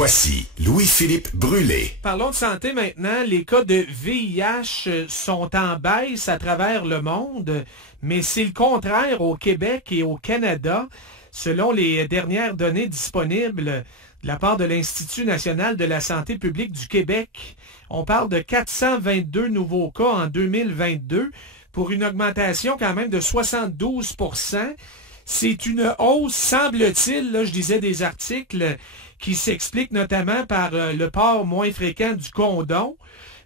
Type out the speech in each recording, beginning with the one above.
Voici Louis-Philippe Brûlé. Parlons de santé maintenant. Les cas de VIH sont en baisse à travers le monde, mais c'est le contraire au Québec et au Canada. Selon les dernières données disponibles de la part de l'Institut national de la santé publique du Québec, on parle de 422 nouveaux cas en 2022 pour une augmentation quand même de 72 %. C'est une hausse, semble-t-il, là, je disais des articles qui s'expliquent notamment par le port moins fréquent du condom,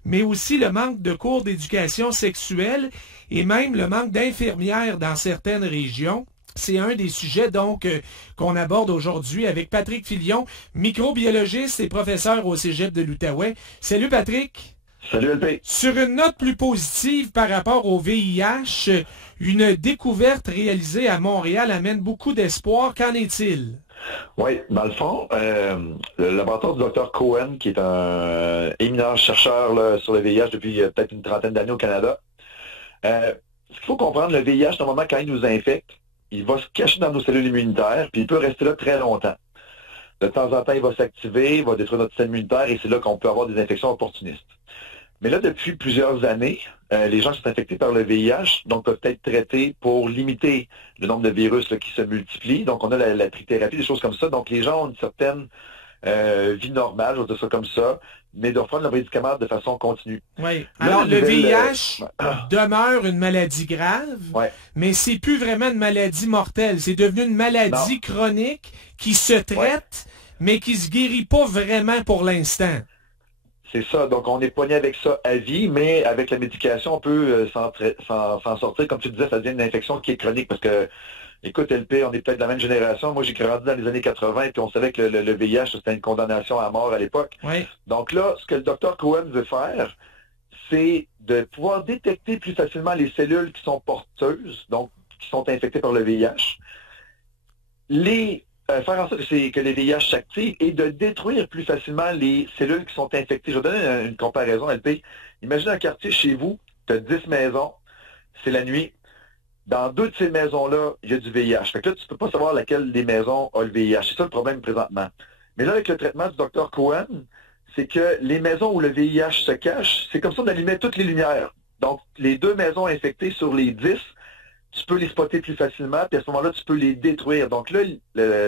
mais aussi le manque de cours d'éducation sexuelle et même le manque d'infirmières dans certaines régions. C'est un des sujets donc qu'on aborde aujourd'hui avec Patrick Filion, microbiologiste et professeur au Cégep de l'Outaouais. Salut Patrick! Salut LP! Sur une note plus positive par rapport au VIH, une découverte réalisée à Montréal amène beaucoup d'espoir. Qu'en est-il? Oui, dans le fond, le laboratoire du Dr Cohen, qui est un éminent chercheur là, sur le VIH depuis peut-être une trentaine d'années au Canada, ce qu'il faut comprendre, le VIH, normalement, quand il nous infecte, il va se cacher dans nos cellules immunitaires, puis il peut rester là très longtemps. De temps en temps, il va s'activer, il va détruire notre système immunitaire, et c'est là qu'on peut avoir des infections opportunistes. Mais là, depuis plusieurs années, les gens qui sont infectés par le VIH donc peuvent être traités pour limiter le nombre de virus là, qui se multiplient. Donc, on a la trithérapie, des choses comme ça. Donc, les gens ont une certaine vie normale, je vais dire ça comme ça, mais doivent prendre le médicament de façon continue. Oui. Alors, le VIH demeure une maladie grave, mais c'est plus vraiment une maladie mortelle. C'est devenu une maladie chronique qui se traite, mais qui se guérit pas vraiment pour l'instant. C'est ça. Donc, on est pogné avec ça à vie, mais avec la médication, on peut s'en sortir. Comme tu disais, ça devient une infection qui est chronique parce que, écoute, LP, on est peut-être de la même génération. Moi, j'ai grandi dans les années 80 puis on savait que le VIH, c'était une condamnation à mort à l'époque. Oui. Donc là, ce que le Dr Cohen veut faire, c'est de pouvoir détecter plus facilement les cellules qui sont porteuses, donc qui sont infectées par le VIH, faire en sorte que les VIH s'activent et de détruire plus facilement les cellules qui sont infectées. Je vais donner une comparaison, LP. Imagine un quartier chez vous, tu as 10 maisons, c'est la nuit. Dans 2 de ces maisons-là, il y a du VIH. Fait que là, tu ne peux pas savoir laquelle des maisons a le VIH. C'est ça le problème présentement. Mais là, avec le traitement du Dr Cohen, c'est que les maisons où le VIH se cache, c'est comme ça qu'on allumait toutes les lumières. Donc, les 2 maisons infectées sur les 10, tu peux les spotter plus facilement, puis à ce moment-là, tu peux les détruire. Donc là,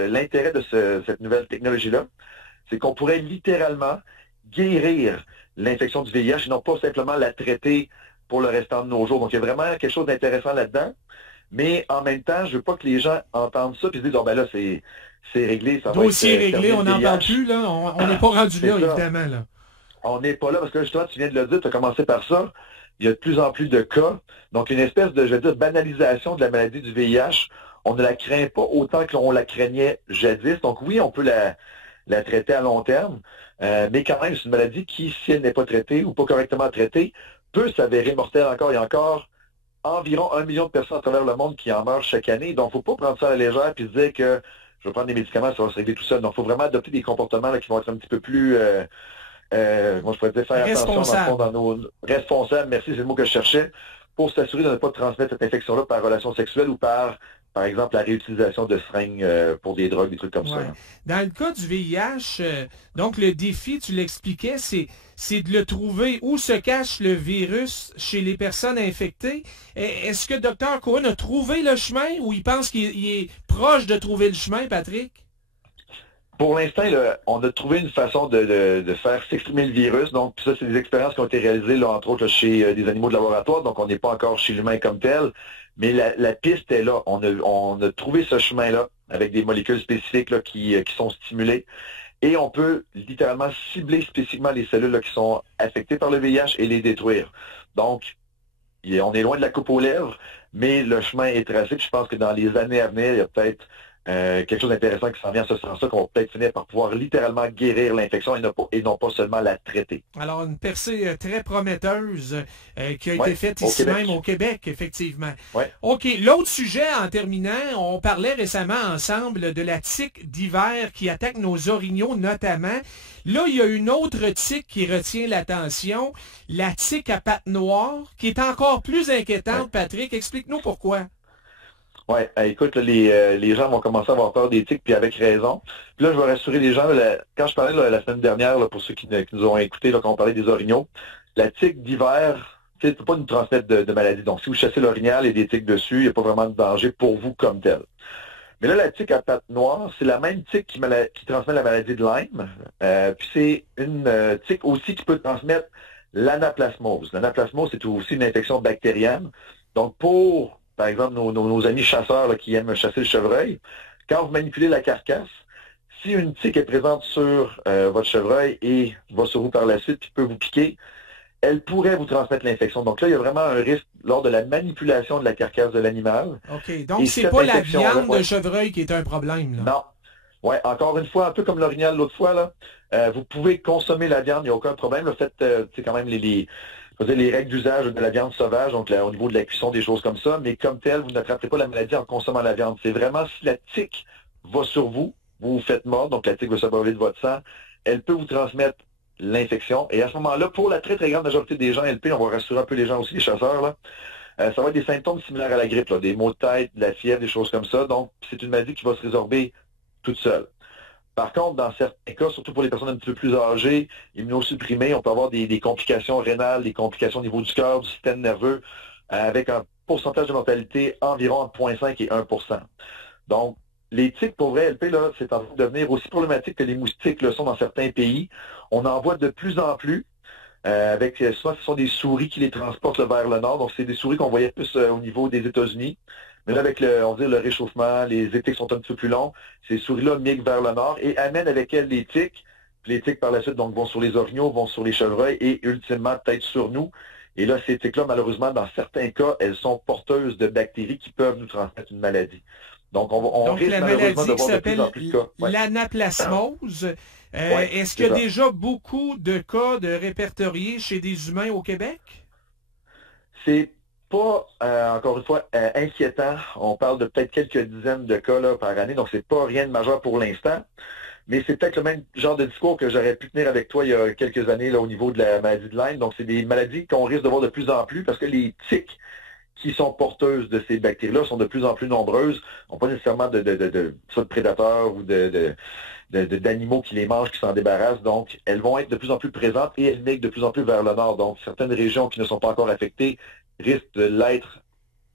l'intérêt de cette nouvelle technologie-là, c'est qu'on pourrait littéralement guérir l'infection du VIH et non pas simplement la traiter pour le restant de nos jours. Donc il y a vraiment quelque chose d'intéressant là-dedans, mais en même temps, je veux pas que les gens entendent ça puis se disent « Oh ben là, c'est réglé, ça va être... » Dossier réglé, on n'en parle plus, là. On n'est pas rendu là, évidemment, là. On n'est pas là, parce que justement, tu viens de le dire, tu as commencé par ça. Il y a de plus en plus de cas. Donc, une espèce de, je veux dire, banalisation de la maladie du VIH. On ne la craint pas autant qu'on la craignait jadis. Donc, oui, on peut la traiter à long terme, mais quand même, c'est une maladie qui, si elle n'est pas traitée ou pas correctement traitée, peut s'avérer mortelle encore. Il y a encore environ 1 million de personnes à travers le monde qui en meurent chaque année. Donc, il ne faut pas prendre ça à la légère et se dire que je vais prendre des médicaments, ça va se régler tout seul. Donc, il faut vraiment adopter des comportements là, qui vont être un petit peu plus... moi, je pourrais dire faire attention dans nos responsables, merci, c'est le mot que je cherchais, pour s'assurer de ne pas transmettre cette infection-là par relation sexuelle ou par exemple, la réutilisation de seringues pour des drogues, des trucs comme ça. Dans le cas du VIH, donc le défi, tu l'expliquais, c'est de le trouver où se cache le virus chez les personnes infectées. Est-ce que Dr Cohen a trouvé le chemin ou il pense qu'il est proche de trouver le chemin, Patrick? Pour l'instant, on a trouvé une façon de faire s'exprimer le virus. Donc, ça, c'est des expériences qui ont été réalisées, là, entre autres, là, chez des animaux de laboratoire. Donc, on n'est pas encore chez l'humain comme tel. Mais la piste est là. On a trouvé ce chemin-là avec des molécules spécifiques là, qui sont stimulées. Et on peut littéralement cibler spécifiquement les cellules là, qui sont affectées par le VIH et les détruire. Donc, on est loin de la coupe aux lèvres, mais le chemin est tracé. Puis je pense que dans les années à venir, il y a peut-être quelque chose d'intéressant qui s'en vient en ce sens-là, qu'on va peut-être finir par pouvoir littéralement guérir l'infection et non pas seulement la traiter. Alors, une percée très prometteuse qui a été faite ici même au Québec, effectivement. Ouais. OK, l'autre sujet, en terminant, on parlait récemment ensemble de la tique d'hiver qui attaque nos orignaux notamment. Là, il y a une autre tique qui retient l'attention, la tique à pattes noires, qui est encore plus inquiétante, Patrick. Explique-nous pourquoi. Ouais, écoute, là, les gens vont commencer à avoir peur des tiques, puis avec raison. Puis là, je vais rassurer les gens. Là, quand je parlais là, la semaine dernière, là, pour ceux qui nous ont écoutés, là, quand on parlait des orignaux, la tique d'hiver, tu sais, ne peut pas nous transmettre de maladies. Donc, si vous chassez l'orignal et des tiques dessus, il n'y a pas vraiment de danger pour vous comme tel. Mais là, la tique à pattes noires, c'est la même tique qui transmet la maladie de Lyme. Puis c'est une tique aussi qui peut transmettre l'anaplasmose. L'anaplasmose, c'est aussi une infection bactérienne. Donc, pour, par exemple, nos amis chasseurs là, qui aiment chasser le chevreuil, quand vous manipulez la carcasse, si une tique est présente sur votre chevreuil et va sur vous par la suite puis peut vous piquer, elle pourrait vous transmettre l'infection. Donc là, il y a vraiment un risque lors de la manipulation de la carcasse de l'animal. OK. Donc, c'est pas la viande de chevreuil qui est un problème, là. Non. Ouais, encore une fois, un peu comme l'orignal l'autre fois, là, vous pouvez consommer la viande, il n'y a aucun problème. Le fait, c'est quand même les règles d'usage de la viande sauvage, donc là, au niveau de la cuisson, des choses comme ça, mais comme tel, vous n'attrapez pas la maladie en consommant la viande. C'est vraiment si la tique va sur vous, vous vous faites mordre, donc la tique va s'abreuver de votre sang, elle peut vous transmettre l'infection. Et à ce moment-là, pour la très, très grande majorité des gens LP, on va rassurer un peu les gens aussi, les chasseurs, là, ça va être des symptômes similaires à la grippe, là, des maux de tête, de la fièvre, des choses comme ça. Donc, c'est une maladie qui va se résorber toute seule. Par contre, dans certains cas, surtout pour les personnes un petit peu plus âgées, immunosupprimées, on peut avoir des complications rénales, des complications au niveau du cœur, du système nerveux, avec un pourcentage de mortalité environ entre 0,5 et 1%. Donc, les tiques, pour vrai, LP, là, c'est en train de devenir aussi problématique que les moustiques le sont dans certains pays. On en voit de plus en plus. Souvent, ce sont des souris qui les transportent vers le nord. Donc, c'est des souris qu'on voyait plus au niveau des États-Unis. Mais là, avec le réchauffement, les étés sont un petit peu plus longs. Ces souris-là migrent vers le nord et amènent avec elles les tiques. Puis les tiques, par la suite, donc, vont sur les orignaux, vont sur les chevreuils et, ultimement, peut-être sur nous. Et là, ces tiques-là, malheureusement, dans certains cas, elles sont porteuses de bactéries qui peuvent nous transmettre une maladie. Donc, on risque la malheureusement maladie de qui voir de plus en s'appelle plus de cas. Ouais. l'anaplasmose, est-ce qu'il y a déjà beaucoup de cas de répertoriés chez des humains au Québec? C'est pas, encore une fois, inquiétant. On parle de peut-être quelques dizaines de cas là, par année, donc c'est pas rien de majeur pour l'instant. Mais c'est peut-être le même genre de discours que j'aurais pu tenir avec toi il y a quelques années là, au niveau de la maladie de Lyme. Donc, c'est des maladies qu'on risque de voir de plus en plus parce que les tiques qui sont porteuses de ces bactéries-là sont de plus en plus nombreuses, n'ont pas nécessairement de prédateurs ou d'animaux qui les mangent, qui s'en débarrassent. Donc, elles vont être de plus en plus présentes et elles migrent de plus en plus vers le nord. Donc, certaines régions qui ne sont pas encore affectées risquent de l'être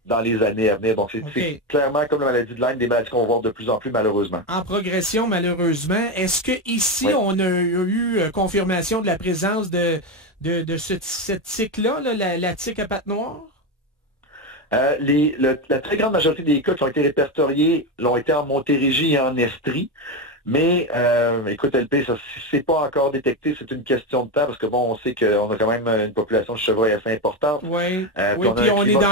dans les années à venir. Donc, c'est clairement, comme la maladie de Lyme, des maladies qu'on va voir de plus en plus, malheureusement. En progression, malheureusement. Est-ce que ici on a eu confirmation de la présence de cette tique-là, la tique à pattes noires? La très grande majorité des cas qui ont été répertoriés l'ont été en Montérégie et en Estrie. Mais, écoute, LP, ça c'est pas encore détecté, c'est une question de temps, parce que bon, on sait qu'on a quand même une population de chevreuils assez importante. Oui, puis on est dans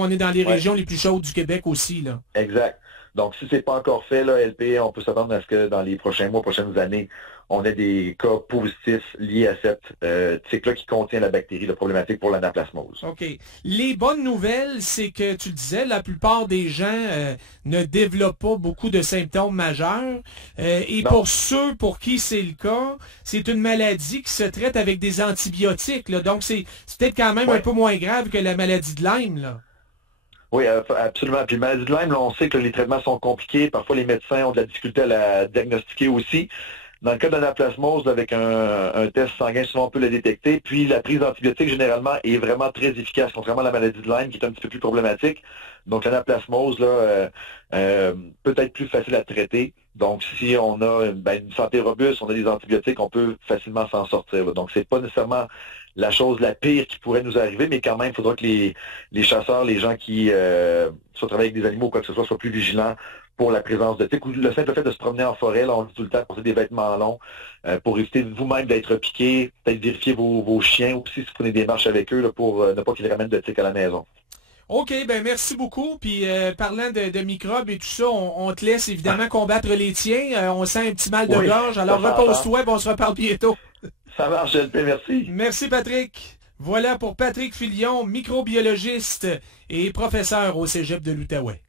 on est dans les régions les plus chaudes du Québec aussi, là. Exact. Donc, si c'est pas encore fait, là, LP, on peut s'attendre à ce que dans les prochains mois, prochaines années, on ait des cas positifs liés à cette tique-là qui contient la bactérie, la problématique pour l'anaplasmose. OK. Les bonnes nouvelles, c'est que, tu le disais, la plupart des gens ne développent pas beaucoup de symptômes majeurs. Et non. Pour ceux pour qui c'est le cas, c'est une maladie qui se traite avec des antibiotiques, là. Donc, c'est peut-être quand même un peu moins grave que la maladie de Lyme, là. Oui, absolument. Puis la maladie de Lyme, là, on sait que les traitements sont compliqués. Parfois, les médecins ont de la difficulté à la diagnostiquer aussi. Dans le cas de l'anaplasmose, avec un test sanguin, souvent on peut le détecter. Puis la prise d'antibiotiques, généralement, est vraiment très efficace, contrairement à la maladie de Lyme, qui est un petit peu plus problématique. Donc l'anaplasmose, là, peut être plus facile à traiter. Donc si on a une santé robuste, on a des antibiotiques, on peut facilement s'en sortir, là. Donc c'est pas nécessairement la chose la pire qui pourrait nous arriver, mais quand même, il faudra que les chasseurs, les gens qui soit travaillent avec des animaux ou quoi que ce soit, soient plus vigilants pour la présence de tiques, ou le simple fait de se promener en forêt, là, on dit tout le temps, porter des vêtements longs, pour éviter vous-même d'être piqué, peut-être vérifier vos chiens aussi si vous prenez des marches avec eux là, pour ne pas qu'ils ramènent de tiques à la maison. OK, ben merci beaucoup. Puis parlant de microbes et tout ça, on te laisse évidemment combattre les tiens. On sent un petit mal de gorge, alors repose-toi et on se reparle bientôt. Ça marche, LP, merci. Merci Patrick. Voilà pour Patrick Filion, microbiologiste et professeur au Cégep de l'Outaouais.